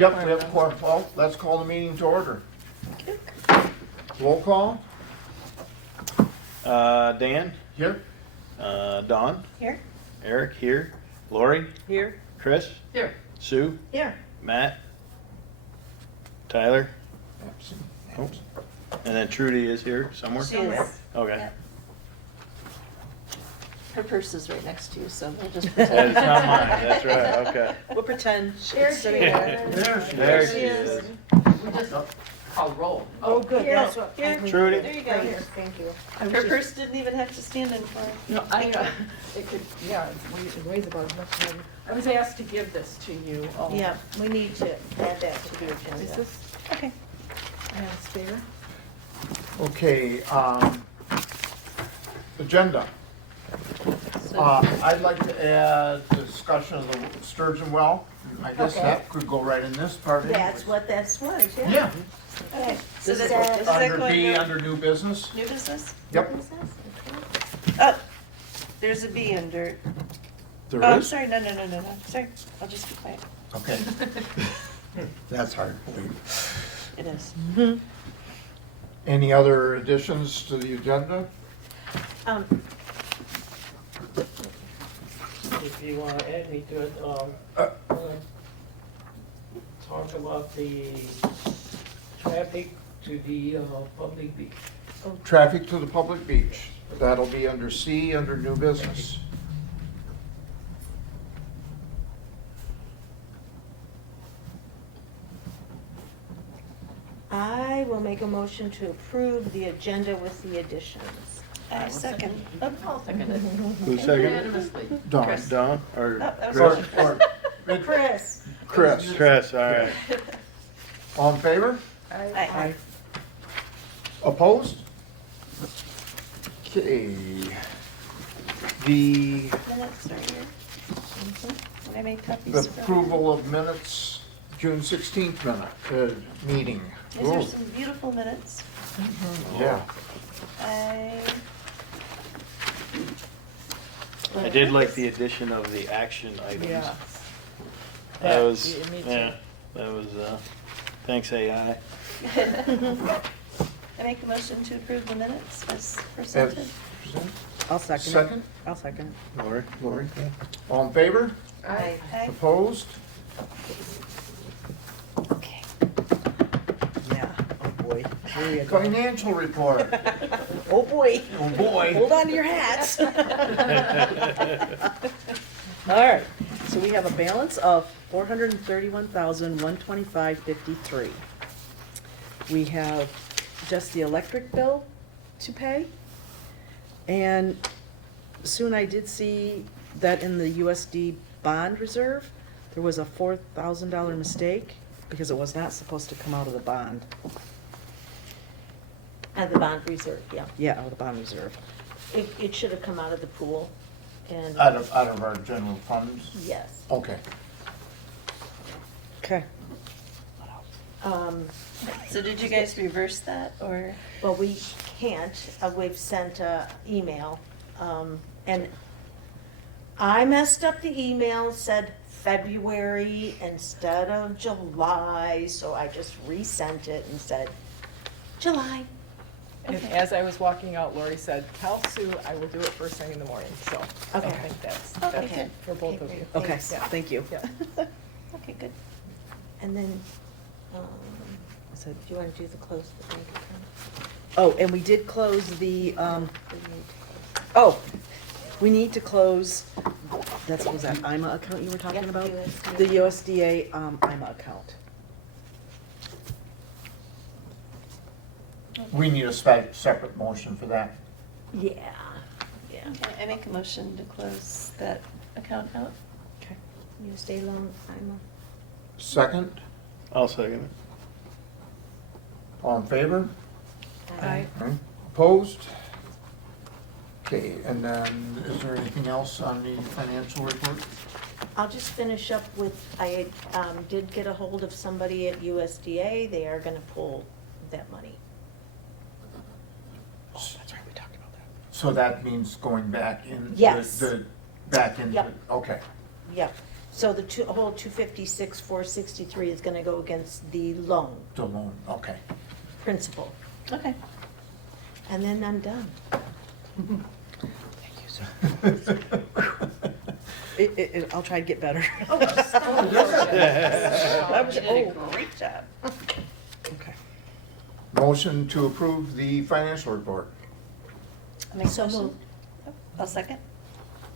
Yep, we have a quorum. Well, let's call the meeting to order. Roll call, Dan, here. Dawn, Here? Eric here, Lori, Here. Chris, Here. Sue, Here. Matt, Tyler, Absent. Oops. And then Trudy is here somewhere? She is. Okay. Yep. Her purse is right next to you, so we'll just That is pretend. not mine, that's right, okay. We'll pretend There it's she sitting there. is. There she she is. is. We just, I'll roll. Oh, good, Here. that's what. Here. Trudy? There you go. Right here, thank you. Her purse didn't even have to stand in for her. No, it could, yeah, it weighs about as much as I was asked to give this to you. Yeah, we need to add that to the agenda. Is this, Okay. I have a spare? Okay, agenda. I'd like to add discussion of the Sturgeon well. I guess Okay. that could go right in this part. That's what this was, yeah. Yeah, Okay, so This is that, what- is that under going B, to under new business. new business? Yep, Oh, there's a B under, there oh, I'm is. sorry, no, sorry, I'll just be quiet. Okay. That's hard. It is. Any other additions to the agenda? If you want to add me to it, talk about the traffic to the public beach. Traffic to the public beach. That'll be under C, under new business. I will make a motion to approve the agenda with the additions. I second. Oh, I'll second it. Who's second? Unanimously. Dawn. Chris. Dawn, or Oh, that was Chris? Or Chris. Chris. Chris, all right. All in favor? Aye. Opposed? Okay. The Minutes are here. And I made copies. the for approval of minutes, June 16th meeting. These are Oh, some beautiful minutes. yeah. I did like the addition of the action items. Yeah. That was, Yeah, me too. yeah, that was, thanks AI. I make a motion to approve the minutes as As presented. presented. I'll second it. Second? I'll second Lori? Lori? All in favor? Aye. Aye. Opposed? Okay. it. Yeah, oh boy. Here you go. Financial report. Oh boy. Oh, boy. Hold on to your hats. All right, so we have a balance of $431,125.53. We have just the electric bill to pay. And soon I did see that in the USD bond reserve, there was a $4,000 mistake because it was not supposed to come out of the bond. And the bond reserve, yeah. Yeah, out of the bond reserve. It should have come out of the pool and, Out of our general funds? yes. Okay. Okay. So did you guys reverse that, or? Well, we can't, we've sent a email, and I messed up the email, said February instead of July, so I just resent it and said July. And Okay. as I was walking out, Lori said, tell Sue I will do it first thing in the morning, so I Okay. think that's Okay, good. for both Okay, of you. great. Okay, Thanks. Yeah. thank you. Yeah. Okay, good. And then, I said- do you want to do the close the bank account? Oh, and we did close the, We need to close. oh, we need to close, was that IMA account you were talking Yep, about? USDA. The USDA, IMA account. We need a separate motion for that. Yeah, yeah. Okay, I make a motion to close that account out. Okay. USDA loan, I'm Second? I'll second it. All in favor? Aye. Opposed? Okay, and then is there anything else on the financial report? I'll just finish up with, I did get a hold of somebody at USDA. They are gonna pull that money. Oh, that's right, we talked about that. So that means going back in? Yes. Back into, Yep. okay. Yep. So the whole 256, 463 is gonna go against the loan The loan, okay. principal. Okay. And then I'm done. Thank you, sir. I'll try to get better. Great job. Okay. Motion to approve the financial report. Make So motion. moved. I'll second.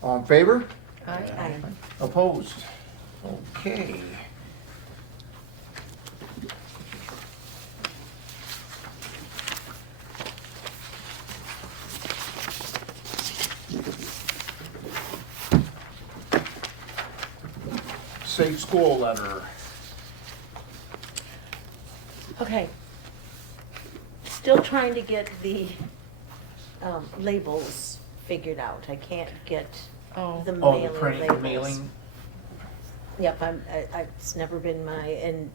All in favor? Aye. Opposed? Okay. Safe school letter. Okay. Still trying to get the labels figured out. I can't get Oh. the Oh, mailing the printing, labels. the mailing. Yep, it's never been and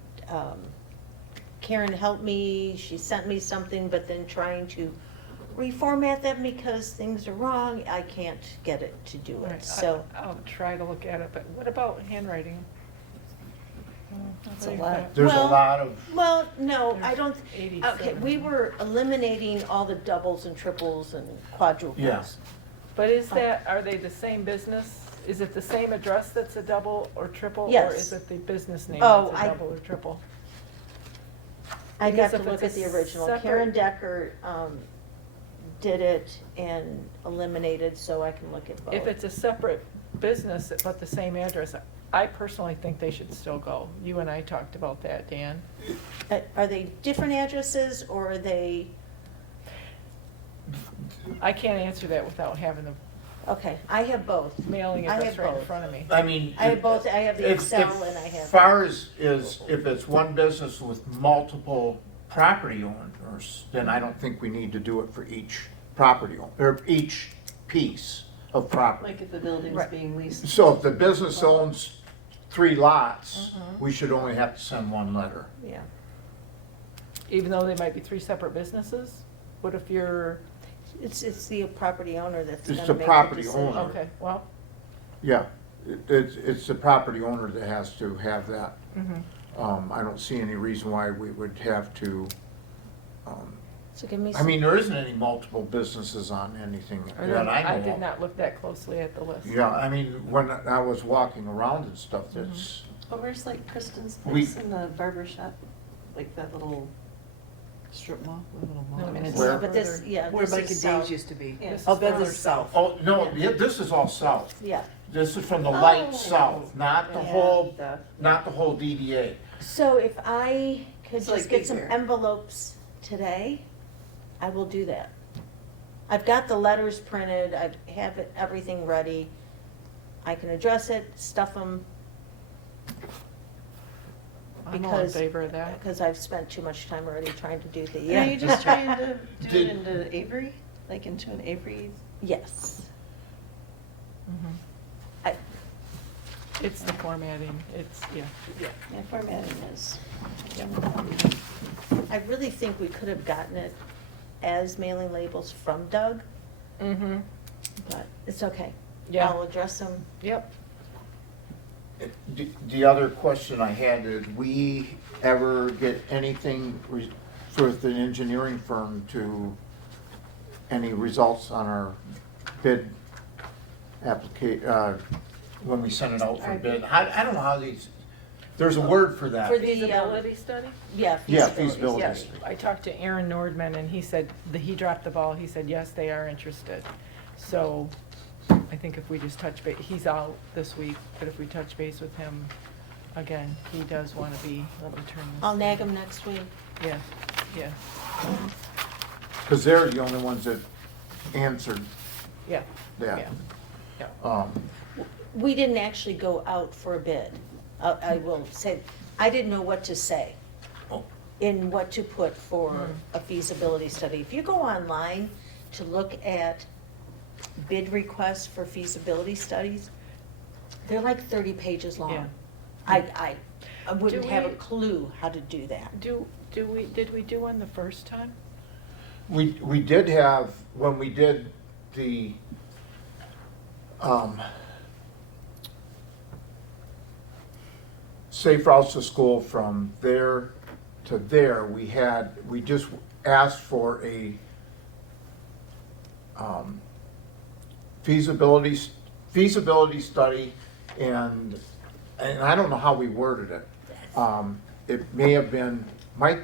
Karen helped me, she sent me something, but then trying to reformat them because things are wrong, I can't get it to do Right, it, so. I'll try to look at it, but what about handwriting? That's a lot. There's a Well, lot of, Well, no, I don't, There's okay, 87. we were eliminating all the doubles and triples and quadruples. Yeah. But are they the same business? Is it the same address that's a double or triple? Or Yes. is it the business name Oh, that's a double or triple? I'd Because have to if look it's at a the original. separate- Karen Decker did it and eliminated, so I can look at both. If it's a separate business but the same address, I personally think they should still go. You and I talked about that, Dan. Are they different addresses or are they, I can't answer that without having the okay, I have both. mailing I address have right in both. front of me. I mean. I have both, I have the Excel and I have. As far as, if it's one business with multiple property owners, then I don't think we need to do it for each property owner, or each piece of property. Like if the building's Right. being leased. So if the business owns 3 lots, Mm-hmm. we should only have to send one letter. Yeah. Even though they might be 3 separate businesses? What if you're, It's the property owner that's It's gonna the make property decision. owner. okay, well, Yeah, it's the property owner that has to have that. mhm. I don't see any reason why we would have to, So give me I some. mean, there isn't any multiple businesses on anything that I know I of. did not look that closely at the list. Yeah, I mean, when I was walking around and stuff, Mm-hmm. that's, But where's like Kristen's We- place in the barber shop? Like that little, Strip mall, a little No, mall. I mean, it's Where? But this, yeah, Where this Mike is and south. Dave's used to be. Yeah. This Oh, is that further is south. oh, no, yeah, this is all south. Yeah. This is from the Oh. light south, not the Yeah, whole, the- not the whole DDA. So if I could It's just like get some bigger. envelopes today, I will do that. I've got the letters printed, I have everything ready. I can address it, stuff them, I'm all in because- favor of that. because I've spent too much time already trying to do the, Are you just trying to do Did- it into Avery? Like into an Avery? Yes. Mhm. I, It's the formatting, it's, yeah. Yeah, formatting is. I really think we could have gotten it as mailing labels from Doug, Mm-hmm, but it's okay. yeah, I'll address them. yep. The other question I had, did we ever get anything with the engineering firm to, any results on our bid when we sent it out for bid? I don't know how these, there's a word for that. For the, Feasibility study? Yeah, Yeah, feasibility. feasibility. study. I talked to Aaron Nordman and he said, he dropped the ball, he said, yes, they are interested. So I think if we just touch base, he's out this week, but if we touch base with him again, he does want to be, let me turn this. I'll nag him next week. Yeah, yeah, Because they're the only ones that answered yeah, that. yeah, yeah. We didn't actually go out for a bid. I will say, I didn't know what to say Oh. in what to put for a feasibility study. If you go online to look at bid requests for feasibility studies, they're like 30 pages Yeah. long. I wouldn't Do have a we- clue how to do that. Did we do one the first time? We did have, when we did safe routes to school from there to there, we just asked for a feasibility study, and I don't know how we worded it. It may have been, Mike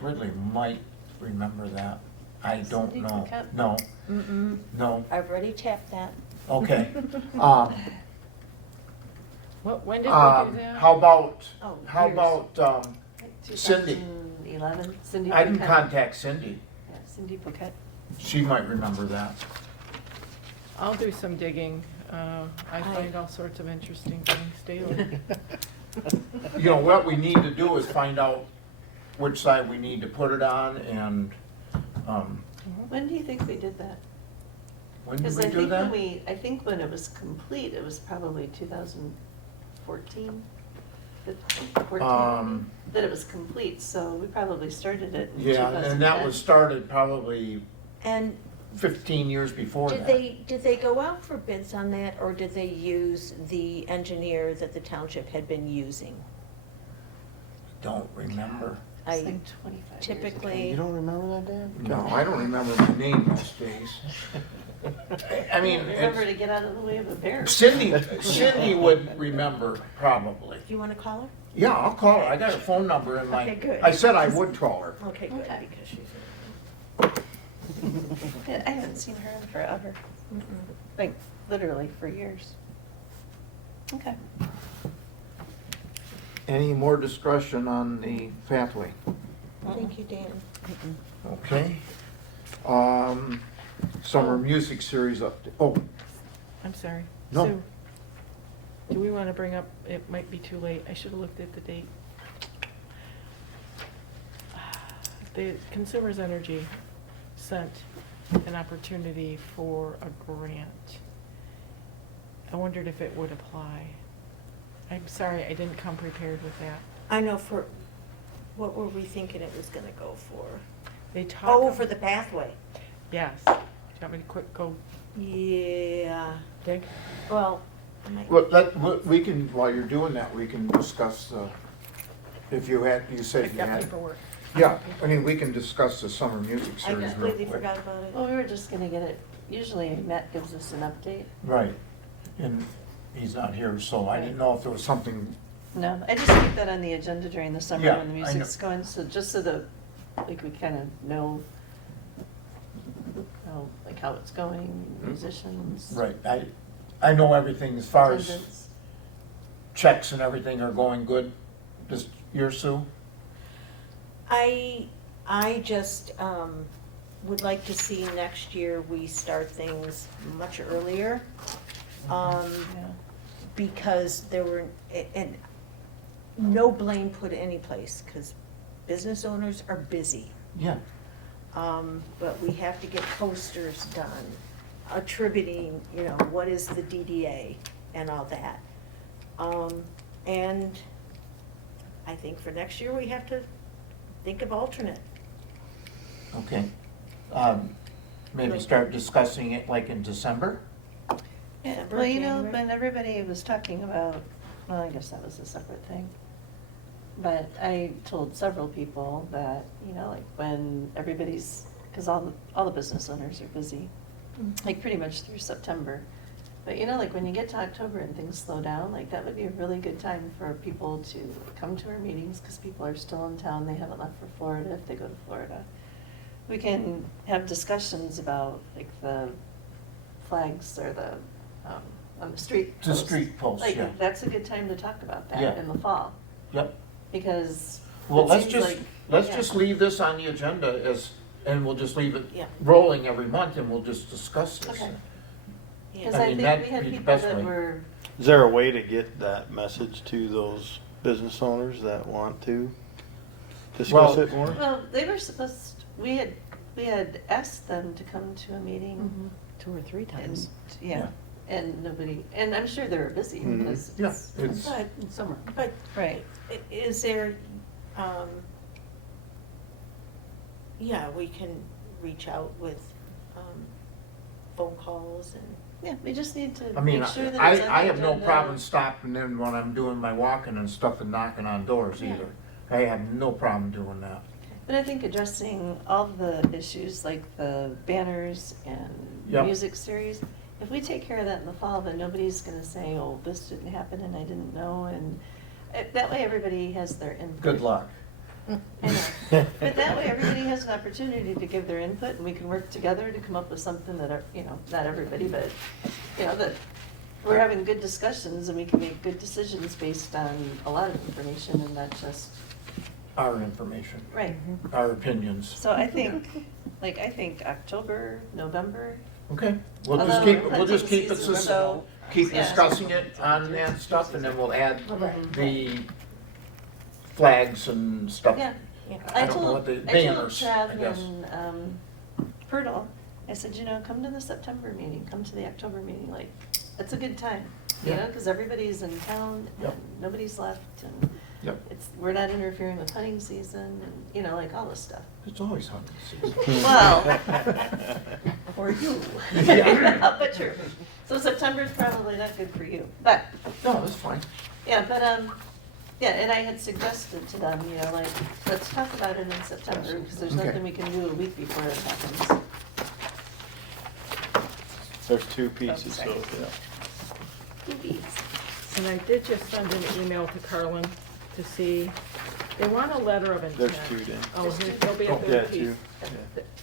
Ridley might remember that. I don't Cindy know. Paquette? No, Mm-mm, no, I've already tapped that. okay. When did we do that? How about, Oh, how years. about, Cindy? 2011, Cindy I can Paquette. contact Cindy. Yeah, Cindy Paquette. She might remember that. I'll do some digging. I find all sorts of interesting things daily. You know, what we need to do is find out which side we need to put it on, and, When do you think we did that? when did Because we I do think that? I think when it was complete, it was probably 2014, 14, Um, that it was complete, so we probably started it in Yeah, and that 2010. was started probably And 15 years before that. did they go out for bids on that, or did they use the engineer that the township had been using? Don't remember. It's I like 25 years ago. typically, You don't remember that, Dan? No, I don't remember my name those days. I mean, Remember to get out of the way of a bear. Cindy would remember, probably. do you want to call her? Yeah, I'll call her. I got her phone number in my, Okay, good. I said I would call her. Okay, good, Okay. because she's. Yeah, I haven't seen her in forever, Mm-mm. like literally for years. Okay. Any more discussion on the pathway? Thank you, Dan. Okay. Summer music series update. Oh, I'm sorry. No. Sue, do we want to bring up, it might be too late, I should have looked at the date. The Consumers Energy sent an opportunity for a grant. I wondered if it would apply. I'm sorry, I didn't come prepared with that. I know for, what were we thinking it was gonna go for? They talk. Oh, for the pathway. Yes. Do you want me to go Yeah, dig? well, I might. well, we can, while you're doing that, we can discuss, if you said I've you got had. paperwork. Yeah, I mean, we can discuss the summer music I series real completely quick. forgot about it. Well, we were just gonna get it, usually Matt gives us an update. Right, and he's not here, so I didn't know if there was something, No, I just keep that on the agenda during the summer Yeah, when the I music's going, so just so that, like, we kind of know, like, how it's going, musicians. right, I know everything as far as attendance. checks and everything are going good this year, Sue? I just, would like to see next year we start things much earlier. Yeah. Because there were, and no blame put any place, because business owners are busy. Yeah. But we have to get posters done, attributing, what is the DDA and all that. And I think for next year, we have to think of alternate. Okay. Maybe start discussing it like in December? Yeah, December, well, January. when everybody was talking about, well, I guess that was a separate thing. But I told several people that, like when everybody's, because all the business owners are busy, like pretty much through September. But like when you get to October and things slow down, like that would be a really good time for people to come to our meetings, because people are still in town, they haven't left for Florida if they go to Florida. We can have discussions about like the flags or the, on the street The posts. street posts, yeah. Like, that's a good time to talk about Yeah. that in the fall, Yep. because Well, it let's seems just, like- let's yeah. just leave this on the agenda and we'll just leave it Yeah. rolling every month and we'll just discuss this. Okay. Yeah. Because I I mean, think that'd we had be the people best that way. were, Is there a way to get that message to those business owners that want to discuss Well- it more? well, they were supposed, we had asked them to come to a meeting. 2 or 3 And, times. yeah, and nobody, and I'm sure they were busy Mhm. because Yeah, it's, it's, But, In summer. but right. is there, yeah, we can reach out with, phone calls calls and. Yeah, we just need to I mean, make sure that I, it's on the I have no agenda. problem stopping in when I'm doing my walking and stuff and knocking on doors Yeah. either. I have no problem doing that. But I think addressing all the issues like the banners and Yep. music series, if we take care of that in the fall, then nobody's gonna say, oh, this didn't happen and I didn't know, and that way everybody has their input. Good luck. I know, but that way everybody has an opportunity to give their input and we can work together to come up with something that, not everybody, but, that we're having good discussions and we can make good decisions based on a lot of information and not just, Our information, right. our opinions. So I think October, November. Okay, we'll just Although keep, we'll just keep it, hunting season, sus- so- keep Yeah. discussing it on that stuff and then we'll add Right. the flags and stuff. Yeah. I don't know what the I told banners, I Trav guess. and Purtle, I said, come to the September meeting, come to the October meeting, like, it's a good time, Yeah. because everybody's in town and Yep. nobody's left and Yep, we're not interfering with hunting season and, like all this stuff. it's always hunting season. Well, or you. Yeah. But true. So September's probably not good for you, but, No, that's fine. yeah, but, and I had suggested to them, like, let's talk about it in September, because there's Okay. nothing we can do a week before it happens. There's two pieces, so, sorry. yeah. Movies. And I did just send an email to Carlin to see, they want a letter of intent. There's two, Dan. Oh, there'll be a Oh, Yeah, third piece. two. Yeah.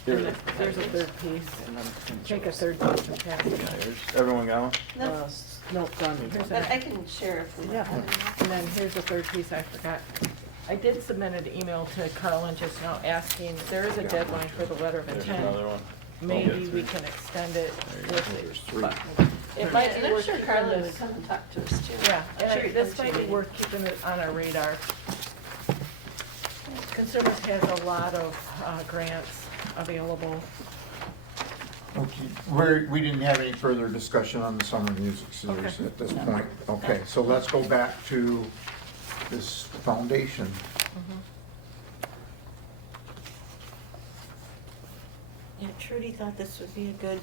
And there's a third piece. Take a third piece and pass Yeah, it. there's, everyone got one? No, No, done. Here's but I a- can share if we Yeah. want. And then here's the third piece I forgot. I did submit an email to Carlin just now asking, there is a deadline for the letter of There's intent. another one. Maybe we can extend it There you go. with There's it. three. but It And might be I'm worth sure keeping Carla would this. come and talk to us too. Yeah, I'm sure and he'd this come might to be a worth keeping it on our radar. Consumers has a lot of grants available. Okay, we didn't have any further discussion on the summer music series Okay. at this point. Okay, so let's go back to this foundation. Yeah, Trudy thought this would be a good.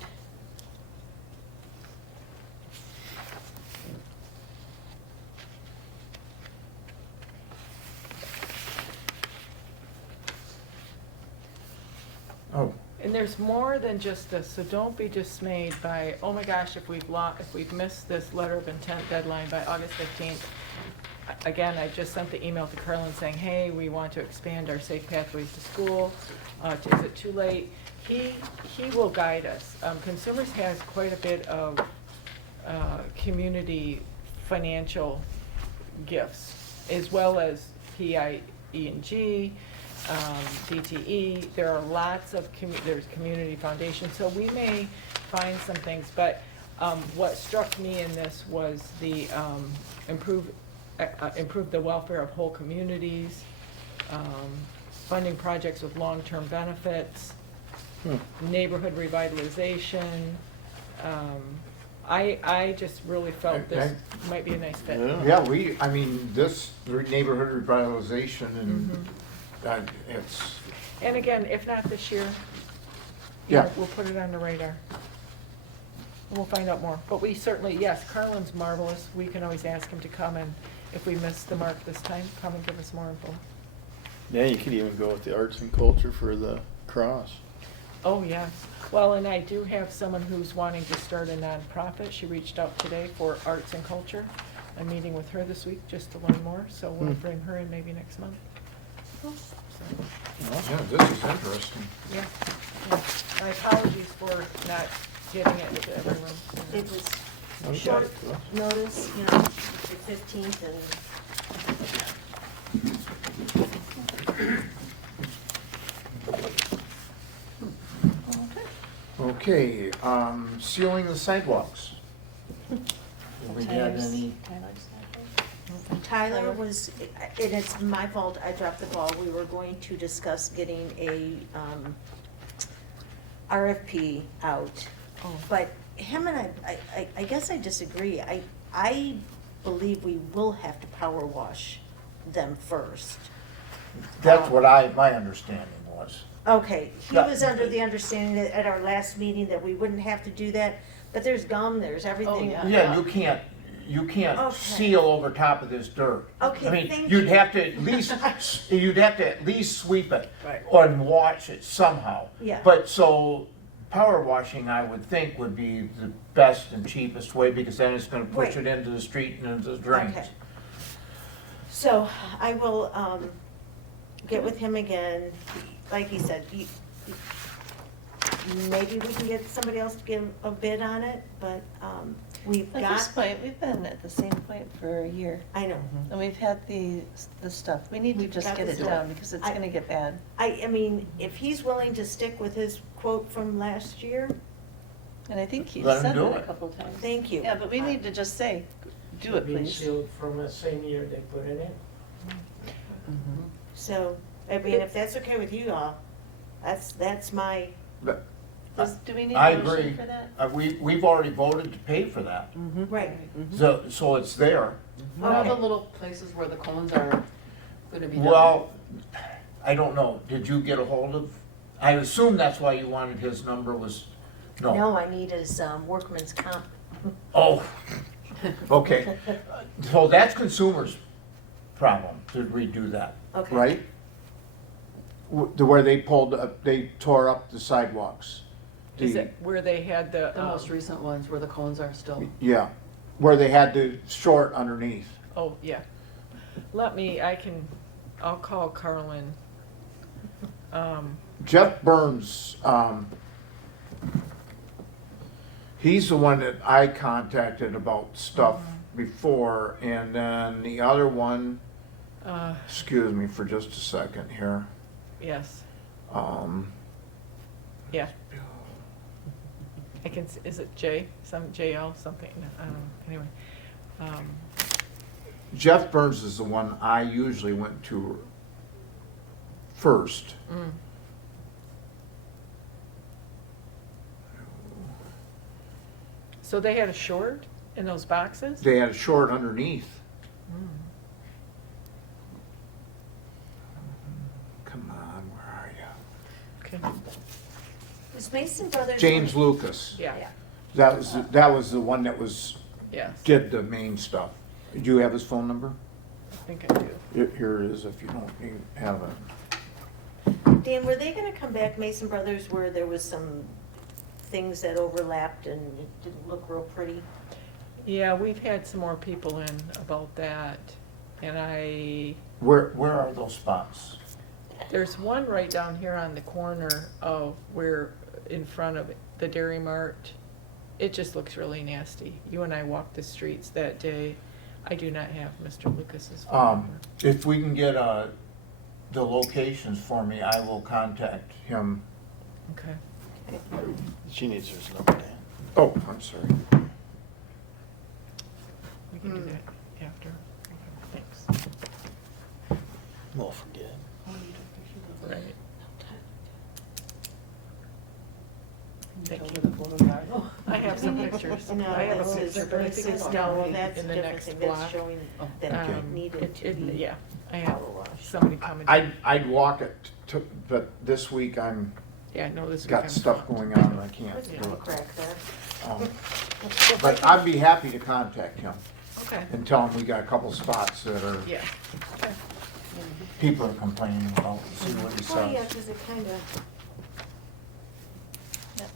Oh, And there's more than just this, so don't be dismayed by, oh my gosh, if we've missed this letter of intent deadline by August 15th. Again, I just sent the email to Carlin saying, hey, we want to expand our Safe Pathways to School. Is it too late? He will guide us. Consumers has quite a bit of community financial gifts, as well as PIE&G, DTE. There are lots of, there's community foundations, so we may find some things, but what struck me in this was the improve the welfare of whole communities, funding projects with long-term benefits, neighborhood revitalization. I just really felt this might be a nice fit. Yeah. yeah, this neighborhood revitalization and it's, And again, if not this year, Yeah. we'll put it on the radar. We'll find out more. But we certainly, yes, Carlin's marvelous. We can always ask him to come, and if we miss the mark this time, come and give us more info. Yeah, you could even go with the arts and culture for the cross. Oh, yes. Well, and I do have someone who's wanting to start a nonprofit. She reached out today for arts and culture. I'm meeting with her this week just to learn more, so we'll bring her in maybe next month. So, yeah, this is interesting. yeah. My apologies for not getting it to everyone. It was Oh, you got short it, Cliff. notice, the 15th and. Okay, sealing the sidewalks. Have we had Tyler's- any? Tyler's not there. Tyler was, and it's my fault, I dropped the ball. We were going to discuss getting a RFP out. Oh. But him and I guess I disagree. I believe we will have to power wash them first. That's what my understanding was. Okay, he Yeah. was under the understanding that at our last meeting that we wouldn't have to do that, but there's gum, there's everything. yeah. Yeah, you can't Okay. seal over top of this dirt. Okay, I mean, thank you'd you. have to at least, you'd have to at least sweep it. Right. Or watch it somehow. Yeah. But so, power washing, I would think, would be the best and cheapest way, because then it's gonna push Right. it into the street and into the drains. Okay. So I will, get with him again, like he said, maybe we can get somebody else to give a bid on it, but, we've At this got, point, we've been at the same point for a year, I know. and we've had the stuff. We need to We've just got get the it stuff. down, because it's I- gonna get bad. I mean, if he's willing to stick with his quote from last year, And I think he's Let him said do that a it. couple times. thank you. Yeah, but we need to just say, do it, Being please. sealed from the same year they put it in. So, I mean, if that's okay with you all, that's my, But Do we need I a agree. motion for that? We've already voted to pay for that, right. so it's there. What are the Okay. little places where the cones are gonna be done? Well, I don't know, did you get a hold of, I assume that's why you wanted his number was, no? No, I need his workman's comp. Oh, okay. So that's consumers' problem to redo that, Okay. right? Where they pulled, they tore up the sidewalks. Is The- it where they had the? The most recent ones where the cones are still. Yeah, where they had the short underneath. Oh, yeah. I'll call Carlin. Jeff Burns, he's the one that I contacted about stuff before, and then the other one, excuse me for just a second here. Yes, Um, yeah. Is it JL, something, I don't know, anyway. Jeff Burns is the one I usually went to first. Mm. So they had a short in those boxes? They had a short underneath. Mm. Come on, where are you? Okay, Is Mason Brothers? James Lucas. yeah, That was the one that yes, did the main stuff. Do you have his phone number? I think I do. Here it is, if you don't have it. Dan, were they gonna come back, Mason Brothers, where there was some things that overlapped and it didn't look real pretty? Yeah, we've had some more people in about that, and Where are those spots? there's one right down here on the corner of where, in front of the Dairy Mart. It just looks really nasty. You and I walked the streets that day. I do not have Mr. Lucas's phone number. If we can get the locations for me, I will contact him. Okay. She needs his number, Dan. Oh, I'm sorry. We can do that after. Okay, thanks. We'll forget. Right. Thank Over you. the photo guide. I have some pictures. No, I have a this is, picture, but I think it's no, down that's a in the different next thing, block. that's showing Oh. that it needed to be. Yeah, I have power washed. somebody coming. I'd walk it, but this week I'm, Yeah, no, this week got I'm stuff gone. going on and I can't There's a do little it. crack there. Um, But I'd be happy to contact him Okay, and tell him we got a couple spots that are, yeah, okay. people are complaining about, see what he Oh, yeah, says. cause it kinda, Yep.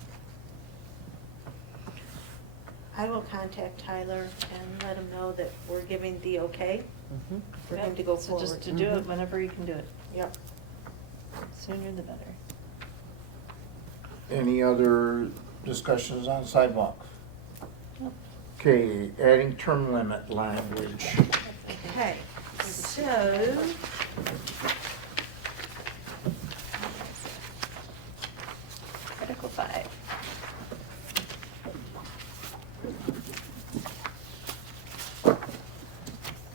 I will contact Tyler and let him know that we're giving the okay for him Yep. to go So forward. just to do it whenever you can do it. Yep. Sooner the better. Any other discussions on sidewalks? Nope. Okay, adding term limit language. Okay, so, Article 5.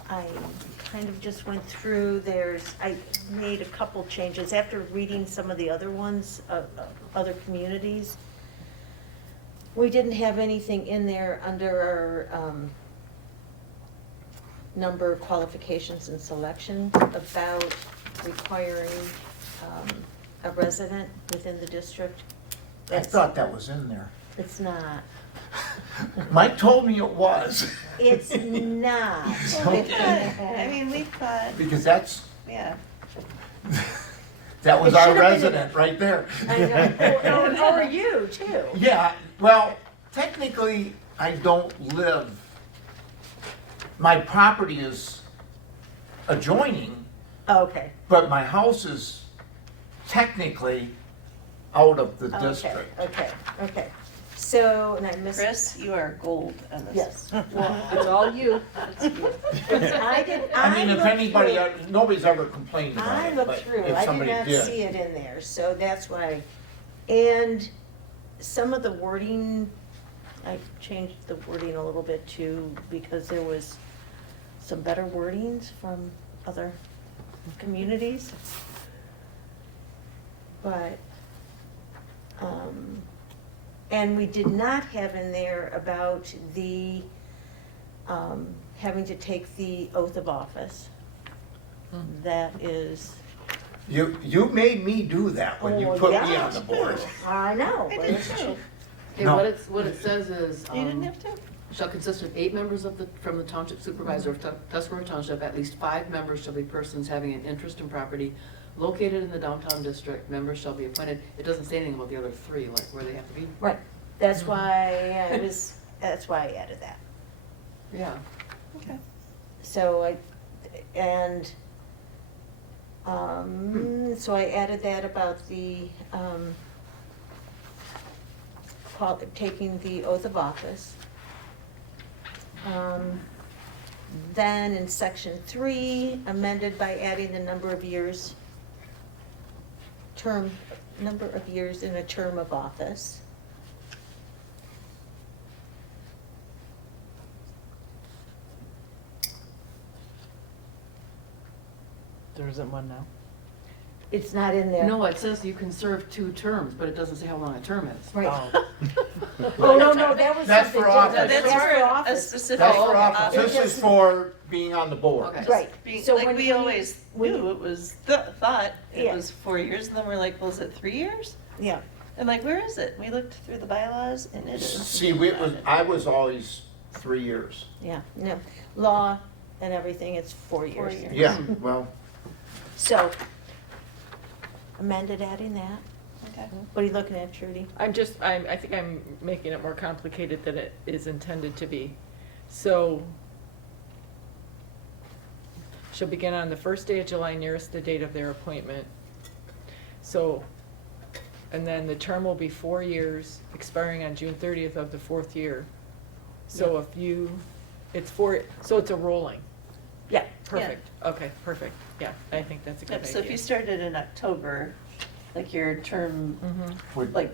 I kind of just went through, I made a couple changes after reading some of the other ones, other communities. We didn't have anything in there under our, number qualifications and selection about requiring, a resident within the district. I That's- thought that was in there. It's not. Mike told me it was. It's not. Well, we thought, I mean, we thought, Because that's, yeah. that was It our should've been in resident right there. I know, or you too. Yeah, well, technically, I don't live, my property is adjoining, Okay. but my house is technically out of the Okay, district. okay. So, and I missed. Chris, you are gold on this. Yes. It's all you. I did, I mean, if looked anybody, through- nobody's ever complained about I it, looked but through, if I did somebody not did. see it in there, so that's why. And some of the wording, I changed the wording a little bit too, because there was some better wordings from other communities. But, and we did not have in there about the, having to take the oath of office. That is. You made me do that when you Oh, put me yeah. on the board. I know, I but did it's too. Okay, No. what it says is, You didn't have to? shall consist of 8 members from the township supervisor of Tuscarora Township, at least 5 members shall be persons having an interest in property located in the downtown district, members shall be appointed. It doesn't say anything about the other 3, like where they have to be. right. That's why that's why I added that. Yeah. Okay. So so I added that about the, taking the oath of office. Then in section 3, amended by adding the number of years in a term of office. There isn't one now. It's not in there. No, it says you can serve 2 terms, but it doesn't say how long a term is. Right. Oh. Oh, no, that was That's something for different. office. That's for a office. specific. That's for okay. office. This It is doesn't- for being on the board. Okay. Right. Being, So like when we always when- knew it was, thought it Yeah. was 4 years, and then we're like, well, is it 3 years? Yeah, And like, where is it? We looked through the bylaws and it is. See, I was always 3 years. yeah, no. Law and everything, it's 4 years. 4 years. Yeah, well, So, amended adding that. Okay. What are you looking at, Trudy? I think I'm making it more complicated than it is intended to be. So, shall begin on the first day of July nearest the date of their appointment. So, and then the term will be 4 years, expiring on June 30th of the 4th year. So so it's a rolling. Yeah. Perfect, okay, perfect, yeah, I think that's a good Yep, idea. so if you started in October, like your term, would-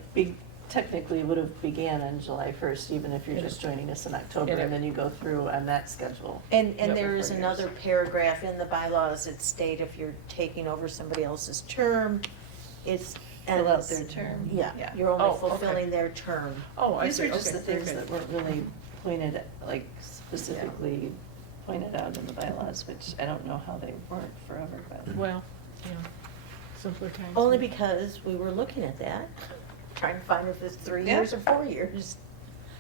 technically would have began on July 1st, even if you're just joining us in October, and then you go through on that schedule. And Yep. there is For 4 another years. paragraph in the bylaws that state if you're taking over somebody else's term, it's. Fill out their term. Yeah, Yeah. you're only Oh, okay. fulfilling their term. Oh, I These see, are just okay, the very things good. that weren't really pointed, like specifically pointed out in the bylaws, which I don't know how they weren't forever, but. Well, yeah, simpler times. Only because we were looking at that, trying to find if it's 3 Yeah. years or 4 years.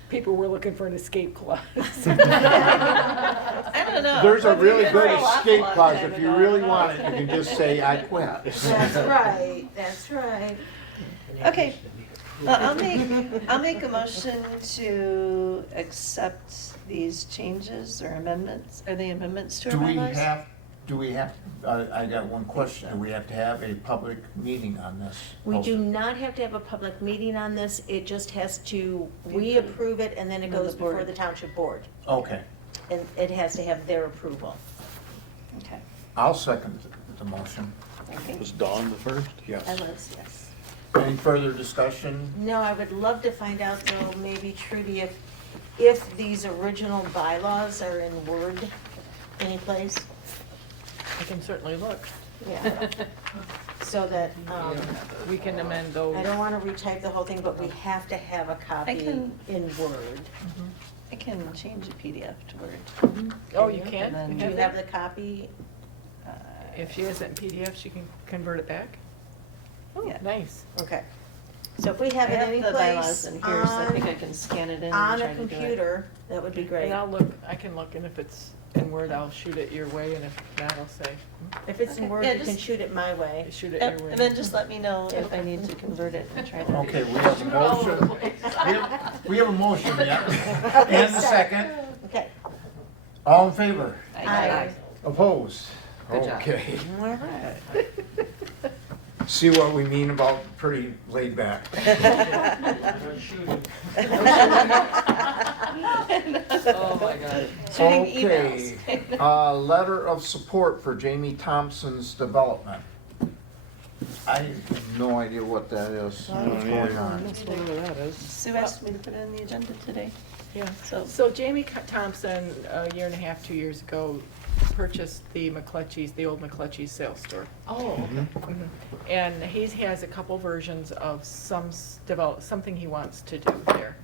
People were looking for an escape clause. I don't know. there's a But we really did good for a long, escape long clause. time If you ago. really want it, you can just say, I quit. That's right, that's right. Okay, well, I'll make a motion to accept these changes or amendments. Are they amendments to our bylaws? Do we have, I got one question. Do we have to have a public meeting on this? We do not have to have a public meeting on this, it just has to, we approve it and then it And then goes the board. before the township board. Okay, And it has to have their approval. Okay, I'll second the motion. okay. Was Dawn the first? Yes. I was, yes. Any further discussion? No, I would love to find out though, maybe Trudy, if these original bylaws are in Word anyplace. I can certainly look. Yeah. So that, We can amend those. I don't wanna retype the whole thing, but we have to have a copy can- in Word. I can change a PDF to Word. Oh, you can? And Do then- you have the copy? Uh, If she has it in PDF, she can convert it back? Oh, Yeah. nice. Okay. So if we have I it have any the bylaws place in here, so I think I on, can scan it in and on try a to do it. computer, that would be great. And I'll look, I can look, and if it's in Word, I'll shoot it your way, and if not, I'll say, If it's in Okay. Word, Yeah, you can just- shoot it my way. shoot it Yep, your way. and then just let me know if I need to convert it and try to. Okay, we have a motion. We have a motion, yeah. And a second. Okay. All in favor? Aye. Opposed? Good job. Okay. All right. See what we mean about pretty laid back. No shooting. Oh, my God. Shooting Okay, emails. letter of support for Jamie Thompson's development. I have no idea what that is, what's going on. That's whatever that is. Sue asked me to put it on the agenda today, Yeah. so. So Jamie Thompson, a year and a half, 2 years ago, purchased the McClutchy's, the old McClutchy's sales store. Oh, okay. And he has a couple versions of something he wants to do there.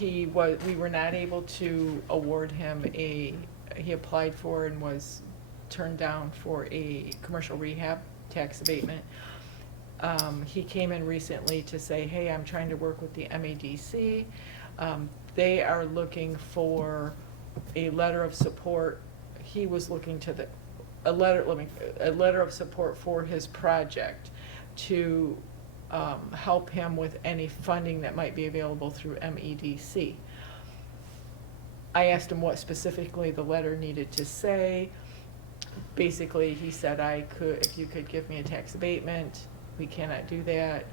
We were not able to award him he applied for and was turned down for a commercial rehab tax abatement. He came in recently to say, hey, I'm trying to work with the MEDC. They are looking for a letter of support. He was looking to a letter of support for his project to help him with any funding that might be available through MEDC. I asked him what specifically the letter needed to say. Basically, he said, if you could give me a tax abatement. We cannot do that.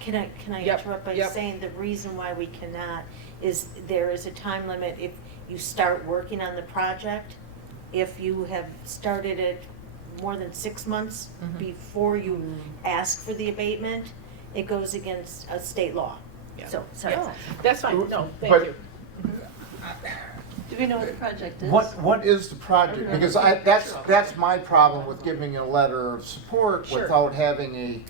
Can I Yep, interrupt by yep. saying the reason why we cannot is there is a time limit if you start working on the project. If you have started it more than 6 months Mhm. before you ask for the abatement, it goes against a state law. Yeah. So, sorry. Yeah, that's fine, no, thank But- you. Do we know what the project is? What is the project? Because that's my problem with giving a letter of support Sure. without having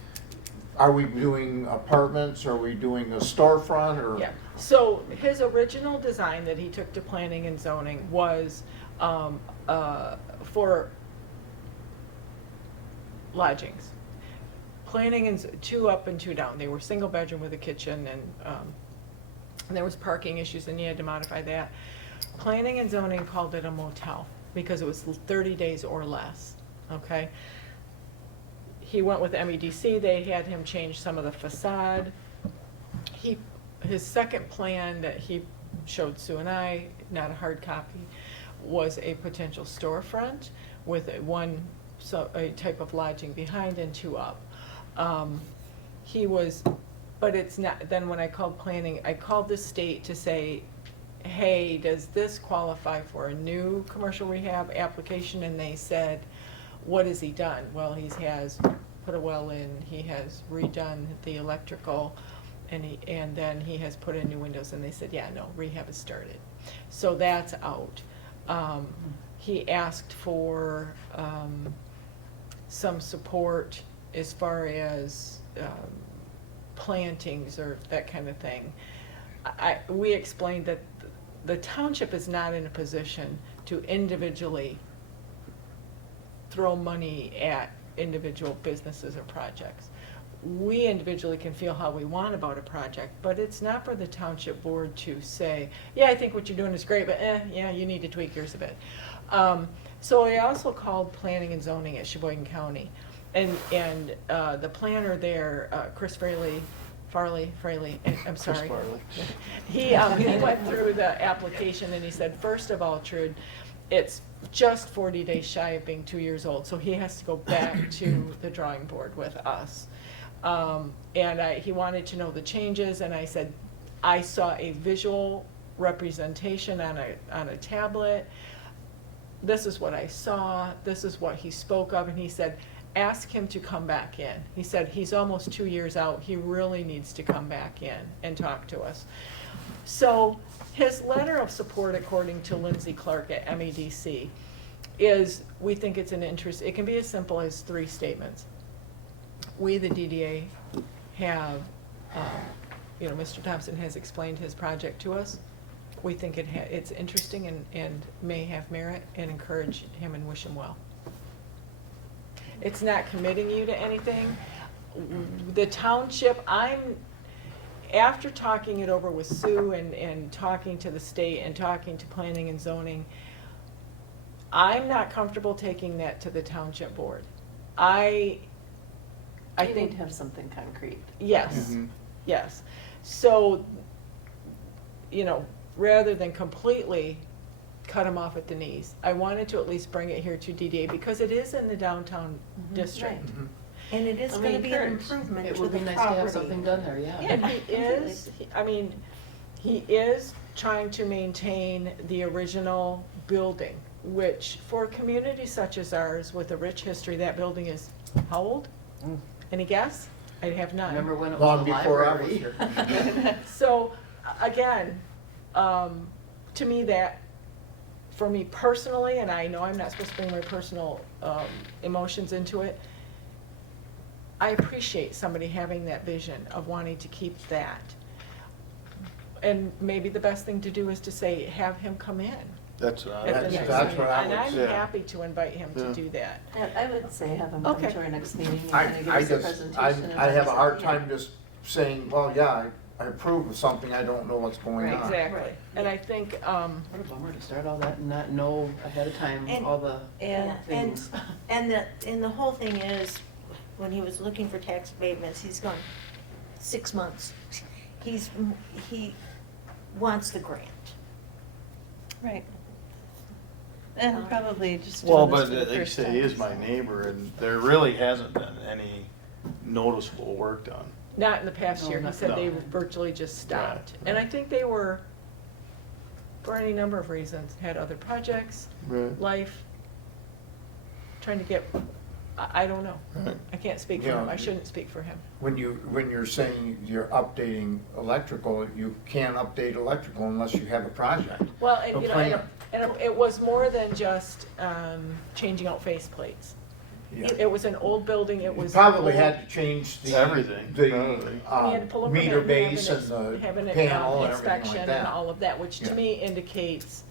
are we doing apartments, are we doing a storefront, or? Yeah, so his original design that he took to planning and zoning was for lodgings. Planning and, 2 up and 2 down, they were single bedroom with a kitchen, and there was parking issues and you had to modify that. Planning and zoning called it a motel because it was 30 days or less, okay? He went with MEDC, they had him change some of the facade. His second plan that he showed Sue and I, not a hard copy, was a potential storefront with a type of lodging behind and 2 up. But it's not, then when I called planning, I called the state to say, hey, does this qualify for a new commercial rehab application? And they said, what has he done? Well, he has put a well in, he has redone the electrical, and then he has put in new windows, and they said, yeah, no, rehab has started. So that's out. He asked for some support as far as plantings or that kind of thing. We explained that the township is not in a position to individually throw money at individual businesses or projects. We individually can feel how we want about a project, but it's not for the township board to say, yeah, I think what you're doing is great, but yeah, you need to tweak yours a bit. So I also called planning and zoning at Sheboygan County, and the planner there, Chris Fraley, I'm sorry. Farley. He went through the application and he said, first of all, Trude, it's just 40 days shy of being 2 years old, so he has to go back to the drawing board with us. He wanted to know the changes, and I said, I saw a visual representation on a tablet. This is what I saw, this is what he spoke of, and he said, ask him to come back in. He said, he's almost 2 years out, he really needs to come back in and talk to us. So his letter of support, according to Lindsay Clark at MEDC, is we think it's an interest, it can be as simple as 3 statements. We, the DDA, have, Mr. Thompson has explained his project to us. We think it's interesting and may have merit, and encourage him and wish him well. It's not committing you to anything. The township, after talking it over with Sue and talking to the state and talking to planning and zoning, I'm not comfortable taking that to the township board. I You need think, to have something concrete. yes, Mhm. yes. So, rather than completely cut them off at the knees, I wanted to at least bring it here to DDA because it is in the downtown district. Right. Mhm. And it is I gonna mean, be an encourage. improvement It to would the be property. nice to have something done there, yeah. And he is trying to maintain the original building, which for a community such as ours with a rich history, that building is how old? Any guess? I have none. Remember when it Long was the before I was library? here. So, again, to me that, for me personally, and I know I'm not supposed to bring my personal emotions into it, I appreciate somebody having that vision of wanting to keep that. And maybe the best thing to do is to say, have him come in That's what I at the That's- next that's meeting. what I And would I'm say. happy to invite him to Yeah. do that. Yeah, I would say have them come Okay. to our next meeting and I, kind of give I us a just, presentation. of I have a what hard it's- time just saying, well, yeah, I approve of something, I don't know what's going Right, on. Exactly. Right. And I think, What a bummer to start all that and not know ahead of time And- all the And, things. and the whole thing is, when he was looking for tax abatements, he's gone 6 months. He wants the grant. Right. And probably just Well, doing this but for the like you first say, time. he is my neighbor, and there really hasn't been any noticeable work done. not in the past No, year, he not- said they no. virtually just stopped. Right, And I right. think they were, for any number of reasons, had other projects, Right. life, trying to get, I don't know. Right. I can't speak for Yeah. him, I shouldn't speak for him. When you're saying you're updating electrical, you can't update electrical unless you have a project. Well, and A you know, plan. and it was more than just changing out faceplates. Yeah. It was an old building, it You was. probably old. had to change the. Everything, The, probably. We had to pull a permit meter and have an base ex- and the have an, panel and everything inspection like and that. all of that, which to Yeah. me indicates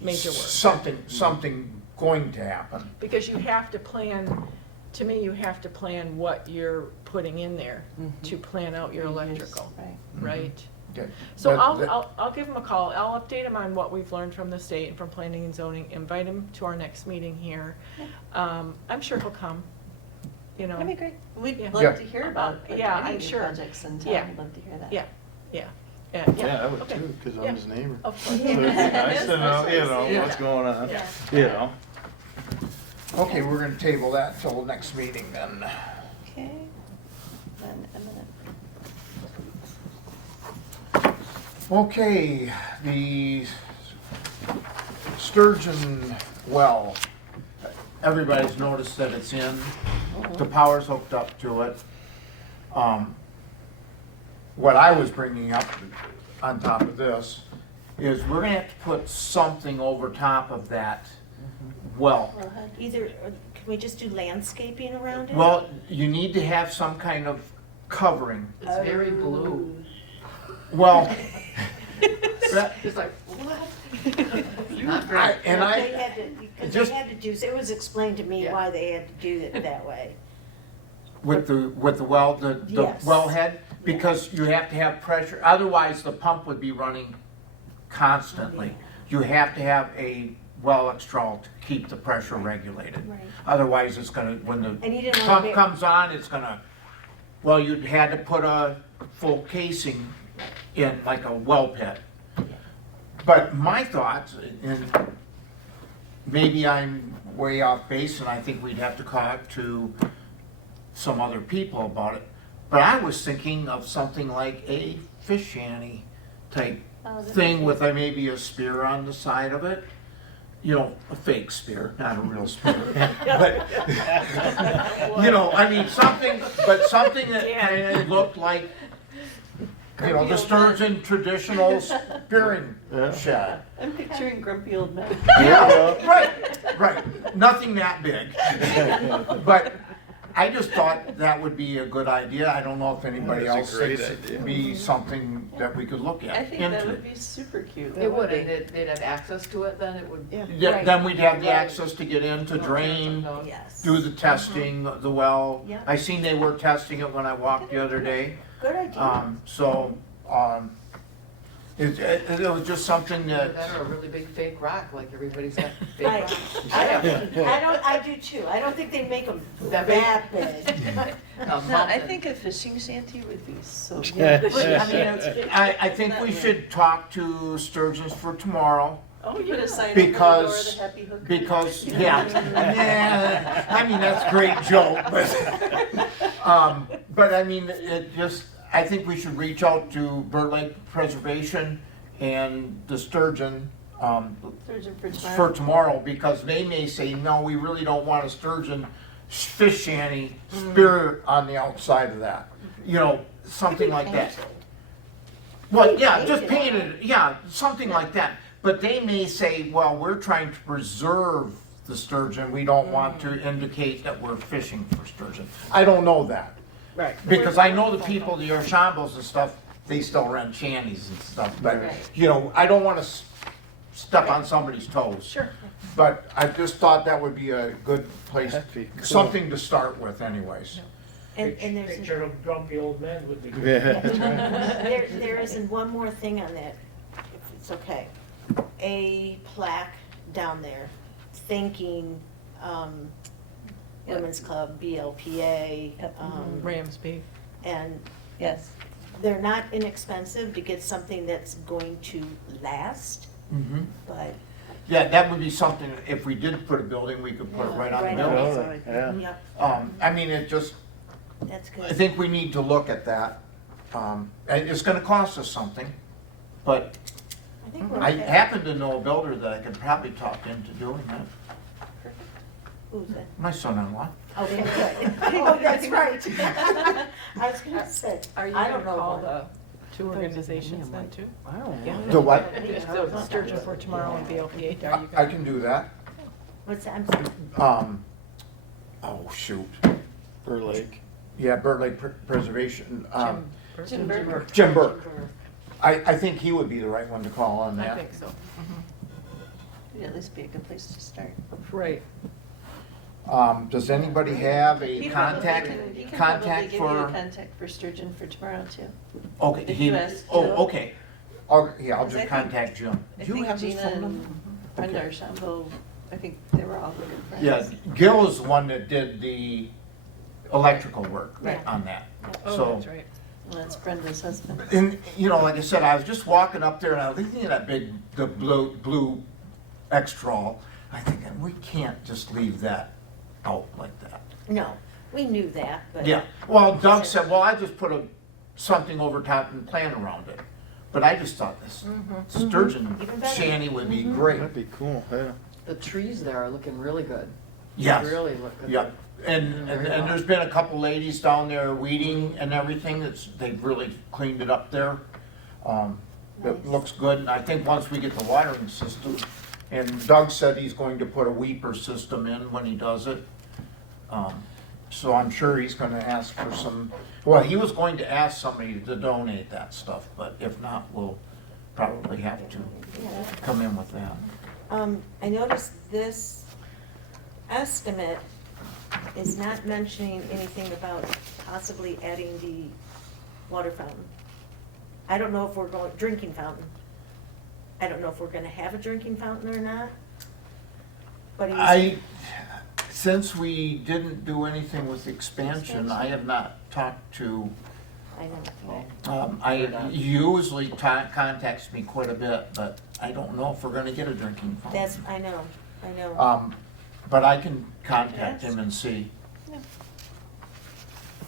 major work. Something going to happen. Because you have to plan, to me, you have to plan what you're putting in there to plan out your electrical, Right. right? Okay. So But that- I'll give him a call, I'll update him on what we've learned from the state and from planning and zoning, invite him to our next meeting here. I'm sure he'll come, you know. That'd be great. We'd Yeah. love to hear about like, Yeah, any I'm new sure. projects in town. Yeah. We'd love to hear that. Yeah, yeah, Yeah, I would okay. too, because Yeah. I'm his neighbor. Of So course. it'd be nice to know, Yeah. what's going on, Yeah. you know. Okay, we're gonna table that till next meeting then. Okay. Then a minute. Okay, the Sturgeon well, everybody's noticed that it's in, the power's hooked up to it. What I was bringing up on top of this is we're gonna have to put something over top of that well. Well, how- Either, can we just do landscaping around it? Well, you need to have some kind of covering. It's very blue. Well, that- It's like, what? Oh. Not I- great. and No, I- They had to, because just- they had to do, it was explained to me Yeah. why they had to do it that way. with the well, the Yes. wellhead, because you have to have pressure, otherwise the pump would be running constantly. You have to have a well extract to keep the pressure regulated. Right. Otherwise, it's gonna, when the And you didn't want pump to be. comes on, it's gonna, well, you'd had to put a full casing in, like a well pit. But my thoughts, and maybe I'm way off base, and I think we'd have to talk to some other people about it, but I was thinking of something like a fish shanty type Oh, that'd be thing good. with maybe a spear on the side of it. You know, a fake spear, not a real spear. But, you know, I mean, something that kind of looked like, you know, the Sturgeon traditional spearing Yeah. shed. I'm picturing grumpy old men. Yeah, right. Nothing that big. But I just thought that would be a good idea. I don't know if anybody That's a else great thinks idea. it'd be something that we could look I at think that into. would be super cute. It would, and they'd have access to it, then it would. Yeah. Yeah, then we'd have the Right. access to get in, to drain, Yes. do the testing, the well. Yeah. I seen they were testing it when I walked the other day. Good idea. It was just something that, That or a really big fake rock, like everybody's got fake Right. rocks. I do too. I don't think they make them That that big? big. No, I Mountain. think a fishing shanty would be so good. I mean, it's- I think we should talk to Sturgeon's for tomorrow. Oh, you put a sign over the door, Because- the happy hooker. Because, yeah, I mean, that's a great joke, but I mean, it just, I think we should reach out to Bird Lake Preservation and the Sturgeon, Sturgeon for tomorrow. for tomorrow, because they may say, no, we really don't want a sturgeon fish shanty spirit on the outside of that. You know, something like that. Well, yeah, just painted, yeah, something like that. But they may say, well, we're trying to preserve the sturgeon, we don't want to indicate that we're fishing for sturgeon. I don't know that, Right. because I know the people, the Archambos and stuff, they still rent shanties and stuff, but, Right. you know, I don't wanna step on somebody's toes. Sure. But I just thought that would be a good place, That'd be cool. something to start with anyways. And there's, Picture of grumpy old men would be good. Yeah, that's right. there isn't one more thing on that, if it's okay. A plaque down there thanking, Women's Club, BLPA, Yep. Ramsby. and Yes. they're not inexpensive to get something that's going to last, Mhm. but, Yeah, that would be something, if we did put a building, we could put it right on the Right on building. the Totally, yeah. yep, I mean, it just, that's I good. think we need to look at that. And it's gonna cost us something, but I think we're I okay. happen to know a builder that I could probably talk into doing that. Who's that? My son-in-law. Okay, good. Oh, that's right. I was gonna say, Are you I gonna don't know call one. the two organizations then too? I don't Yeah. know. The what? So Sturgeon for tomorrow and BLPA, are you I gonna? can do that. What's that? I'm sorry. Oh, shoot. Bird Lake. Yeah, Bird Lake Preservation. Jim Burke. Jim Burke. I think he would be the right one to call on I that. think so. It'd at least be a good place to start. Right. Does anybody have a He probably contact, can- he can probably contact give you a for? contact for Sturgeon for tomorrow too. Okay, if he, you ask oh, Jill. okay. Yeah, I'll Because I just think- contact Jim. I Do you think have his Gina phone and number? Brenda Okay. Archambault, I think they were all good friends. Yeah, Gil is the one that did the electrical work Right. on that. Oh, So, that's right. Well, that's Brenda's husband. and, you know, like I said, I was just walking up there and I was looking at that big, the blue X-Trawl. I think, we can't just leave that out like that. No, we knew that, but. Yeah, well, Doug said, well, I just put something over top and plan around it. But I just thought this sturgeon Even better. shanty would be great. That'd be cool, yeah. The trees there are looking really good. Yes. Really look good. Yeah, and there's been a couple ladies down there weeding and everything, they've really cleaned it up there. It looks good, and I think once we get the watering system, and Doug said he's going to put a weeper system in when he does it. So I'm sure he's gonna ask for some, well, he was going to ask somebody to donate that stuff, but if not, we'll probably have to come in with that. I noticed this estimate is not mentioning anything about possibly adding the water fountain. I don't know if we're going, drinking fountain. I don't know if we're gonna have a drinking fountain or not. But he's, Since we didn't do anything with expansion, I have not talked to, I know, he usually contacts me quite a bit, but I don't know if we're gonna get a drinking fountain. that's, I know. But I can contact him and see. Yeah.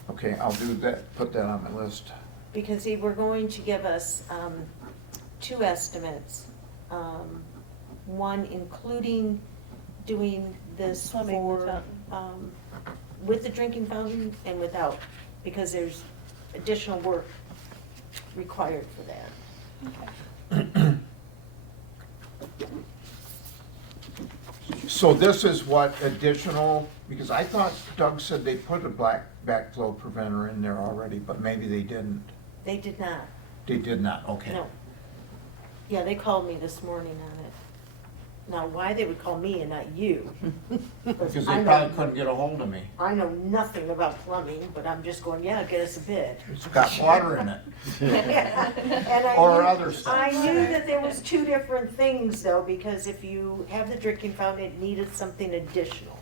Okay, I'll do that, put that on my list. Because they were going to give us, two estimates. One including doing this Plumbing with for, with the drinking fountain and without, because there's additional work required for that. So this is what additional, because I thought Doug said they put a black backflow preventer in there already, but maybe they didn't. They did not, They did not, okay. no. Yeah, they called me this morning on it. Now, why they would call me and not you? Because they I probably know, couldn't get a hold of me. I know nothing about plumbing, but I'm just going, yeah, get us a bid. It's got water in it. And I Or knew- other stuff. I knew that there was two different things though, because if you have the drinking fountain, it needed something additional.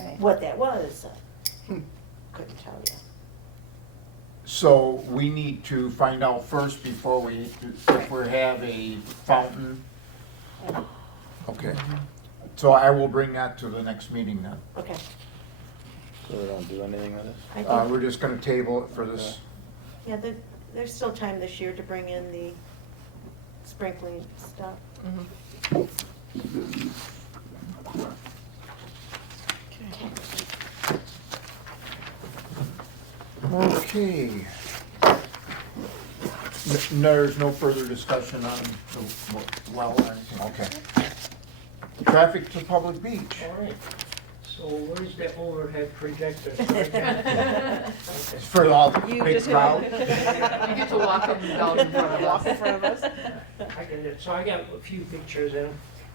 Right. What that was, couldn't tell you. So we need to find out first before we, if we have a fountain. Okay. So I will bring that to the next meeting then. Okay. So we don't do anything with this? I think, We're just gonna table it for this. yeah, there's still time this year to bring in the sprinkling stuff. Okay. There's no further discussion on the well or anything, okay. Traffic to public beach. All right, so where's the overhead projector? For all the You big just- crowd. You get to walk up and down in front of Walk in us. front of us. I can, so I got a few pictures in,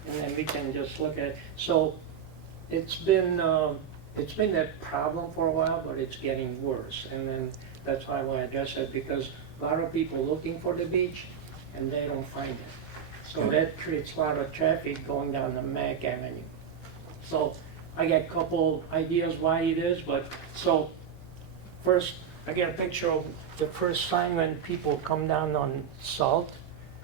and then we can just look at it. So, it's been that problem for a while, but it's getting worse. And then, that's why I want to address it, because a lot of people looking for the beach, and they don't find it. So that creates a lot of traffic going down the Mac Avenue. So, I got a couple ideas why it is, but, so, first, I got a picture of the first sign when people come down on Salt.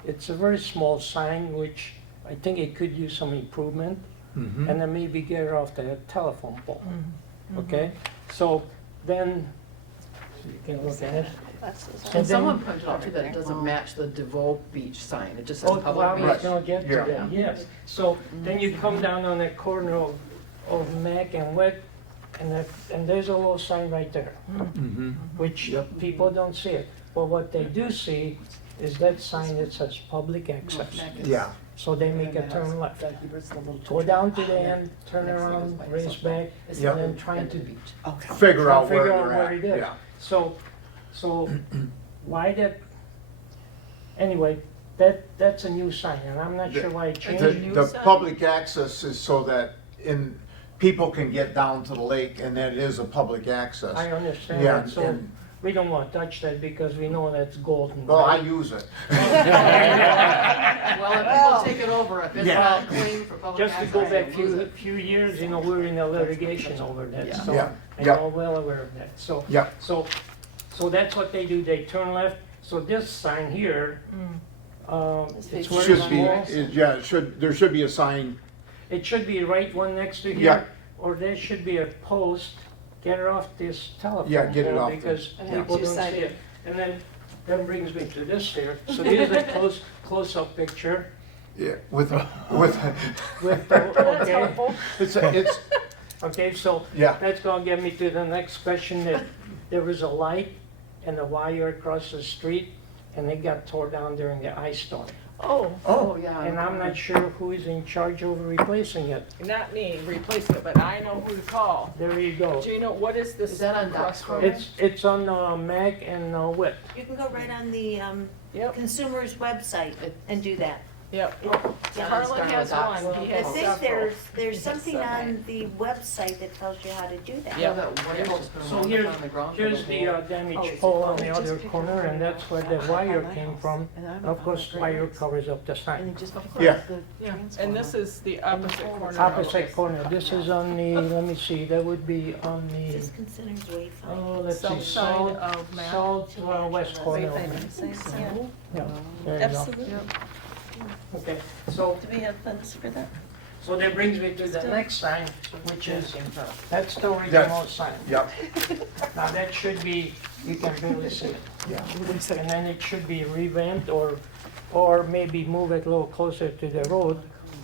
It's a very small sign, which I think it could use some improvement, Mhm. and then maybe get it off the telephone pole, okay? So then, you can look at it. And someone pointed out too that it doesn't match the DeVoe Beach sign, it just says Oh, well, I public was beach. gonna get to Yeah. that, yes. So then you come down on the corner of Mac and Wick, and there's a little sign right there, Mhm. which people don't see it. But what they do see is that sign that says public access. Yeah, So they make a turn left. Go down to the end, turn around, race back, and Yep. then trying to figure out where figure out they're where at, it is. yeah. So why that, anyway, that's a new sign, and I'm not sure why it The, changed. the public access is so that people can get down to the lake and that is a public access. I understand Yeah, that, so and- we don't want to touch that because we know that's golden. Well, I right? use it. Well, if people take it over, if it's Yeah. not clean for public Just to access. go back they lose few it. years, you know, we're in a litigation over that, Yeah. so Yeah, I'm yeah. all well aware of that, so. Yeah. So that's what they do, they turn left, so this sign here, it's very Should be, small. yeah, there should be a sign, It should be right one next to Yeah. here, or there should be a post, get it off this telephone Yeah, get it pole, off the- because And people don't see two-sided. it. And then, that brings me to this here, so here's a close-up picture yeah, with, with the, okay, it's, okay, so yeah, that's gonna get me to the next question, that there was a light and a wire across the street, and it got tore down during the ice storm. Oh, Oh, yeah. And I'm not sure who is in charge of replacing it. Not me replacing it, but I know who to call. There you go. Do you know, what is this? Is that on Doc's crossroad? Road? It's on Mac and Witt. You can go right on the Yep, consumer's website and do that. yep. Yeah. Harlan has one, he I has think several. there's He has something several. on the website that tells you how to do that. Yeah, that whatever was So going here's, on the ground. here's the damaged pole on the other corner, and that's where the wire came from. And of course, wire covers up the sign. yeah. Yeah, and this is the opposite corner. Opposite corner, this is on the, let me see, that would be on Is the, this considered wayfinding? oh, let's see, South side of Mac. southwest corner. Wayfinding signs, yeah. Yeah, there you go. Absolutely. Okay, so, Do we have funds for that? so that brings me to the next sign, which is, that's the original sign. Yep, Now that should be, you can barely see it. yeah. And then it should be revamped or maybe move it a little closer to the road,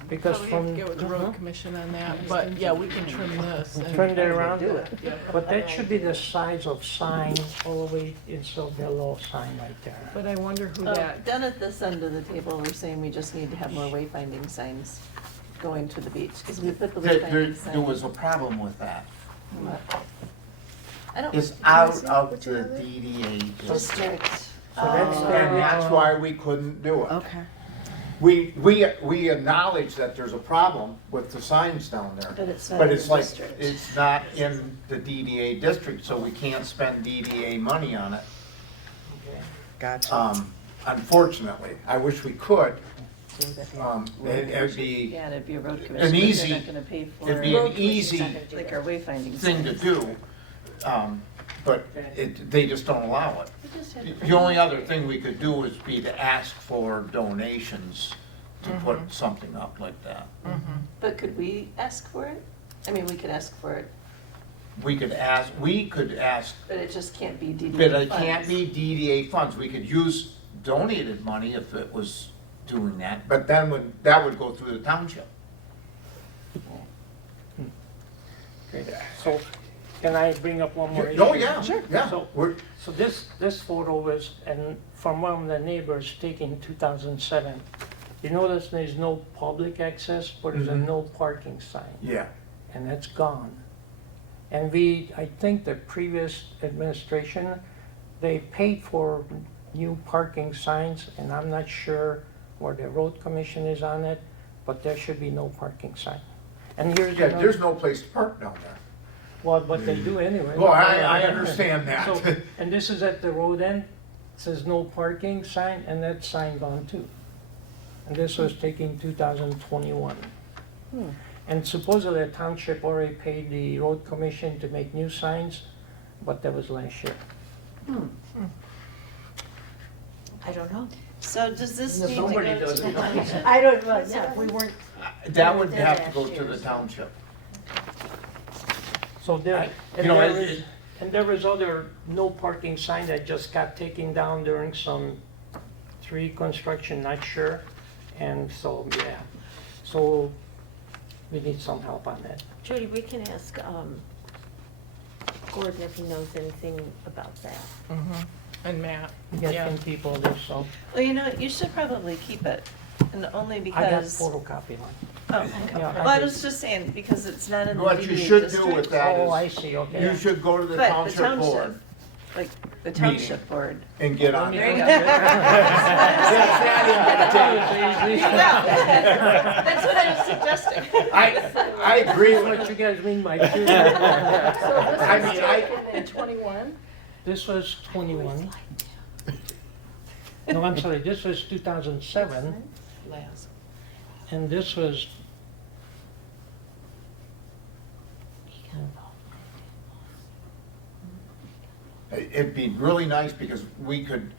because So we have to from, get with the road commission on that, but yeah, we can trim this. and- turn it around. But that should be the size of sign all the way, instead of the little sign right there. But I wonder who Oh, that, down at this end of the table, we're saying we just need to have more wayfinding signs. going to the beach, because we put the There, wayfinding sign. there was a problem with that. I don't. It's out of the DDA district. District. So that's- And that's why we couldn't do it. Okay. We acknowledge that there's a problem with the signs down there. But it's not But in it's the like, district. it's not in the DDA district, so we can't spend DDA money on it. Gotcha. Unfortunately, I wish we could. It'd be Yeah, it'd be a road commission, but easy- they're not gonna pay for. it'd be an easy Like our wayfinding. thing to signs. do, but they just don't allow it. We just had to- The only other thing we could do is be to ask for donations to put something up like that. But could we ask for it? I mean, we could ask for it, We could ask, but it just can't be DDA but it can't funds. be DDA funds. We could use donated money if it was doing that, but then that would go through the township. Okay, so can I bring up one more issue? Oh, yeah, yeah. So- So this photo was, and from one of the neighbors taken in 2007. You notice there's no public access, but there's a Mhm. no parking sign, Yeah, and that's gone. And I think the previous administration, they paid for new parking signs, and I'm not sure where the road commission is on it, but there should be no parking sign. And here's yeah, another. there's no place to park down there. Well, but they do anyway. Well, I understand that. So, and this is at the road end, says no parking sign, and that sign gone too. And this was taken 2021. And supposedly the township already paid the road commission to make new signs, but that was last year. I don't know. So does this need to go Somebody to does the it. township? I don't, know. Yeah, we weren't, That would They're have to go last to the year's. township. So there, I- and you know, there it- is, and there was other no parking sign that just got taken down during some tree construction, not sure. And so, yeah, so we need some help on that. Judy, we can ask, Gordon if he knows anything about that. And Matt, We got yeah. 10 people there, so Well, you know, what, you should probably keep it, and only I got because. photocopy one. Oh, okay. Yeah, I Well, I did. was just saying, because it's not in the What you DDA should do district. with that Oh, I is, see, okay. you should go to the But the township township, board like, the township board. and get on There you it. go. That's what I was suggesting. I agree What with you you. guys mean by two? So this I was mean, I- taken in 21? This was 21. No, I'm sorry, this was 2007, and this was, It'd be really nice because we could,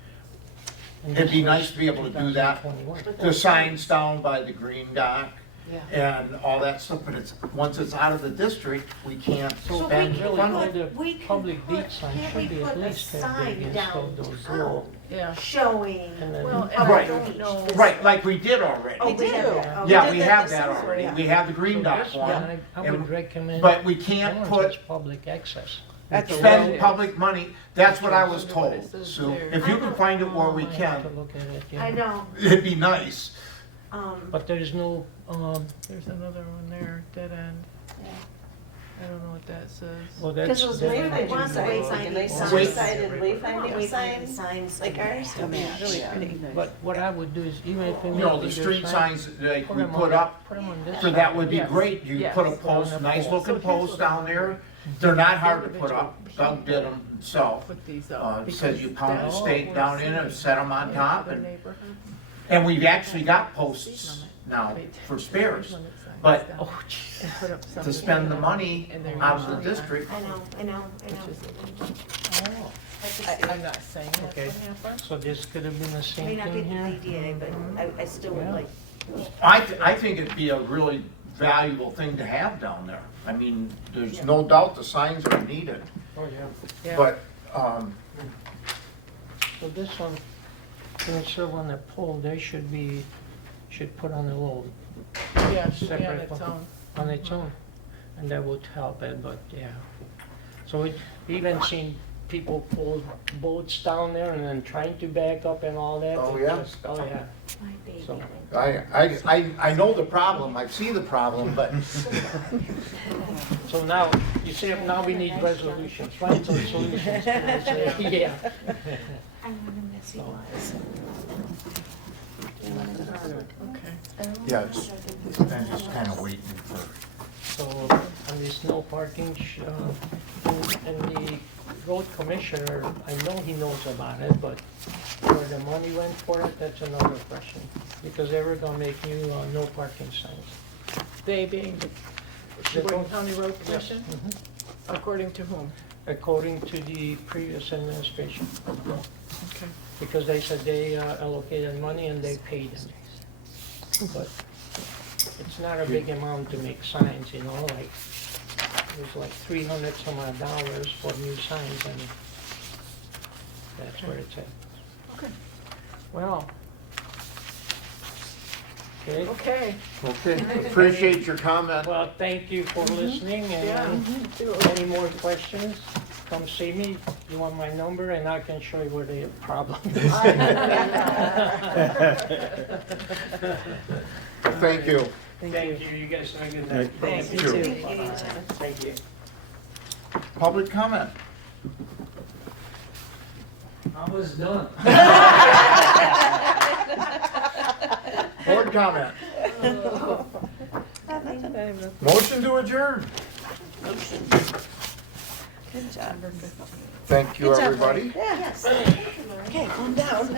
and it'd this be was nice to be able to do that. 2021. The signs down by the green dock Yeah. and all that stuff, but once it's out of the district, we can't So spend really, funds. the we can public put- beach sign can't should we be at put a least that sign big down instead of those town? little. Yeah. Showing. And then- Well, and I Right. don't know. Right, like we did already. Oh, we did. have that. Oh, Yeah, did we that have this that summer, already. yeah. We have the green dock So this one. I would recommend. But we can't that one put, says public access. That's spend right. public money. That's what I was I wonder what told, it says Sue. there. If you can find it where we I have can, to look at it, yeah. I know, it'd be nice. But there's no, There's another one there, dead end. Yeah. I don't know what that says. well, Because that's. those that's wayfinding what wants signs, the you- like a wayfinding nice signs. two-sided wayfinding wayfinding sign, signs like ours to would be match. really pretty. But what I would do is, even if we You make know, the bigger street signs like we them put on- up, put 'em on this for side. that would be Yes. great. You Yes. put a On post, a nice pole. looking So post here's down what there. They're not hard to put up. Doug did them himself. Put these up. It says you pound the because stake that down was in it and in set them on the top. other And neighborhood. and we've actually got posts now for spares. But Oh, jeez. And put up to something spend the in money and they're out of the usually on- district, I know. Which is, Oh, I'm not saying that's Okay. what happened. so this could have been the May same not be thing the here? DDA, but I still would Yeah. like, I think it'd be a really valuable thing to have down there. I mean, there's no doubt the signs are needed, Oh, yeah. Yeah. but, So this one, when it's still on the pole, they should put on a little, Yeah, it should be on separate its one. own. on its own, and that would help it, but yeah. So we even seen people pull boats down there and then trying to back up and all that. Oh, It yeah? just- Oh, yeah. My baby. So- I know the problem, I see the problem, but So now, you see, now we need resolutions, find some solutions. Yeah. I want a messy So- ones. Okay. yeah, I'm just kind of waiting for. So, on this no parking, and the road commissioner, I know he knows about it, but where the money went for it, that's another question. Because they were gonna make new, no parking signs. They being the Sheboygan County Road Commission, Mhm. according to whom? According to the previous administration. Okay. Because they said they allocated money and they paid them. But it's not a big amount to make signs, you know, like, it was like 300 some odd dollars for new signs, and that's where it's at. Okay. Well, Okay? okay. Okay, appreciate your comment. Well, thank you for listening, Yeah. and any more questions, come see me. You want my number, and I can show you where the problem is. Thank you. Thank you, you guys have a good night. Thanks, you you too. too. Bye-bye. Thank you. Public comment. I was done. Board comment. Motion to adjourn. Good job. Thank you, Good job, everybody. Yes. Okay, calm down.